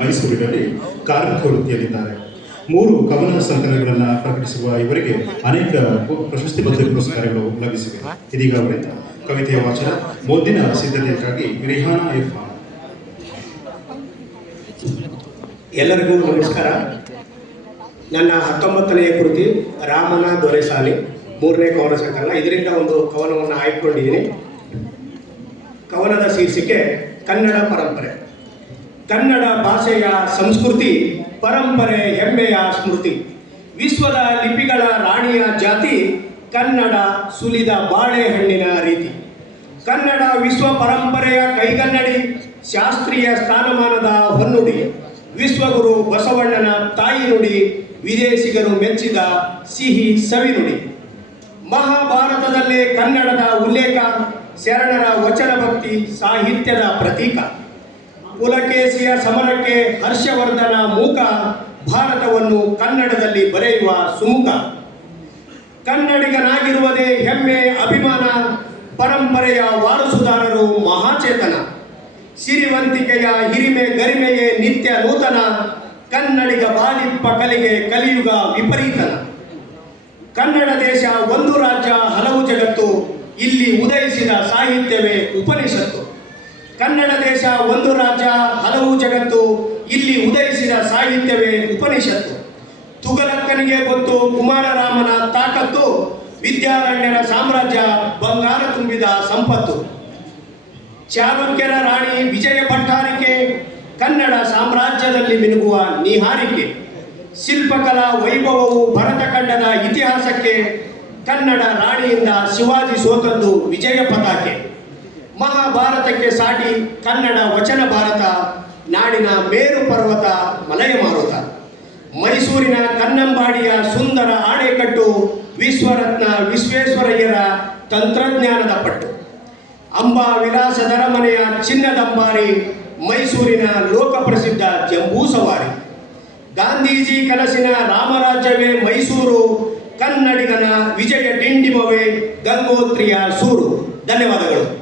ಮೈಸೂರಿನಲ್ಲಿ ಕಾರ್ಮಿಕ ವೃತ್ತಿಯಲ್ಲಿದ್ದಾರೆ ಮೂರು ಕವನ ಸಂಕಲನಗಳನ್ನು ಪ್ರಕಟಿಸುವ ಇವರಿಗೆ ಅನೇಕ ಪ್ರಶಸ್ತಿ ಬದ್ಧ ಪುರಸ್ಕಾರಗಳು ಲಭಿಸಿವೆ. ಇದೀಗ ಅವರಿಂದ ಕವಿತೆಯ ವಾಚನ, ಮುಂದಿನ ಸಿದ್ಧತೆಗಾಗಿ ರಿಹಾನಾ ಇರ್ಫಾನ್ ಎಲ್ಲರಿಗೂ ನಮಸ್ಕಾರ. ನನ್ನ ಹತ್ತೊಂಬತ್ತನೆಯ ಕೃತಿ, ರಾಮನ ದೊರೆಸಾಲಿ, ಮೂರನೇ ಕವನ ಸಂಕಲನ. ಇದರಿಂದ ಒಂದು ಕವನವನ್ನು ಆಯ್ಕೊಂಡಿದ್ದೀನಿ ಕವನದ ಶೀರ್ಷಿಕೆ ಕನ್ನಡ ಪರಂಪರೆ. ಕನ್ನಡ ಭಾಷೆಯ ಸಂಸ್ಕೃತಿ, ಪರಂಪರೆ, ಹೆಮ್ಮೆಯ ಸ್ಮೃತಿ. ವಿಶ್ವದ ಲಿಪಿಗಳ ರಾಣಿಯ ಜಾತಿ, ಕನ್ನಡ ಸುಲಿದ ಬಾಳೆಹಣ್ಣಿನ ರೀತಿ. ಕನ್ನಡ ವಿಶ್ವ ಪರಂಪರೆಯ ಕೈಗನ್ನಡಿ, ಶಾಸ್ತ್ರೀಯ ಸ್ಥಾನಮಾನದ ಹೊನ್ನುಡಿ. ವಿಶ್ವಗುರು ಬಸವಣ್ಣನ ತಾಯಿ ನುಡಿ, ವಿದೇಶಿಗರು ಮೆಚ್ಚಿದ ಸಿಹಿ ಸವಿನುಡಿ. ಮಹಾಭಾರತದಲ್ಲೇ ಕನ್ನಡದ ಉಲ್ಲೇಖ, ಶರಣರ ವಚನ ಭಕ್ತಿ ಸಾಹಿತ್ಯದ ಪ್ರತೀಕ. ಪುಲಕೇಸಿಯ ಸಮರಕ್ಕೆ ಹರ್ಷವರ್ಧನ ಮೂಕ ಭಾರತವನ್ನು ಕನ್ನಡದಲ್ಲಿ ಬರೆಯುವ ಸುಮುಖ. ಕನ್ನಡಿಗನಾಗಿರುವುದೇ ಹೆಮ್ಮೆ, ಅಭಿಮಾನ, ಪರಂಪರೆಯ ವಾರಸುದಾರರು ಮಹಾಚೇತನ. ಸಿರಿವಂತಿಕೆಯ ಹಿರಿಮೆ ಗರಿಮೆಗೆ ನಿತ್ಯ ನೂತನ. ಕನ್ನಡಿಗ ಬಾಲಿಪ್ಪ ಕಲಿಗೆ ಕಲಿಯುಗ ವಿಪರೀತನ ಕನ್ನಡ ದೇಶ ಒಂದು ರಾಜ್ಯ, ಹಲವು ಜಗತ್ತು, ಇಲ್ಲಿ ಉದಯಿಸಿದ ಸಾಹಿತ್ಯವೇ ಉಪನಿಷತ್ತು. ಕನ್ನಡ ದೇಶ ಒಂದು ರಾಜ್ಯ, ಹಲವು ಜಗತ್ತು ಇಲ್ಲಿ ಉದಯಿಸಿದ ಸಾಹಿತ್ಯವೇ ಉಪನಿಷತ್ತು. ತುಗಲಕ್ಕನಿಗೆ ಗೊತ್ತು, ಕುಮಾರರಾಮನ ತಾಕತ್ತು, ವಿದ್ಯಾರಣ್ಯನ ಸಾಮ್ರಾಜ್ಯ, ಬಂಗಾರ ತುಂಬಿದ ಸಂಪತ್ತು. ಚಾಲುಕ್ಯರ ರಾಣಿ ವಿಜಯ ಭಟ್ಟಾರಿಕೆ, ಕನ್ನಡ ಸಾಮ್ರಾಜ್ಯದಲ್ಲಿ ಮಿನುಗುವ ನಿಹಾರಿಕೆ. ಶಿಲ್ಪಕಲಾ ವೈಭವವು ಭರತ ಖಂಡದ ಇತಿಹಾಸಕ್ಕೆ ಕನ್ನಡ ರಾಣಿಯಿಂದ ಶಿವಾಜಿ ಸೋತದ್ದು ವಿಜಯ ಪತಾಕೆ. ಮಹಾಭಾರತಕ್ಕೆ ಸಾಟಿ ಕನ್ನಡ ವಚನ ಭಾರತ, ನಾಡಿನ ಮೇರು ಪರ್ವತ ಮಲಯ ಮಾರುತ ಮೈಸೂರಿನ ಕನ್ನಂಬಾಡಿಯ ಸುಂದರ ಆಣೆಕಟ್ಟು ವಿಶ್ವರತ್ನ ವಿಶ್ವೇಶ್ವರಯ್ಯರ ತಂತ್ರಜ್ಞಾನದ ಪಟ್ಟು. ಅಂಬಾ ವಿಲಾಸದರ ಮನೆಯ ಚಿನ್ನದಂಬಾರಿ ಮೈಸೂರಿನ ಲೋಕಪ್ರಸಿದ್ಧ ಜಂಬೂ ಸವಾರಿ. ಗಾಂಧೀಜಿ ಕನಸಿನ ರಾಮರಾಜ್ಯವೇ ಮೈಸೂರು, ಕನ್ನಡಿಗನ ವಿಜಯ ಡಿಂಡಿಮವೇ ಗಂಗೋತ್ರಿಯ ಸೂರು. ಧನ್ಯವಾದಗಳು.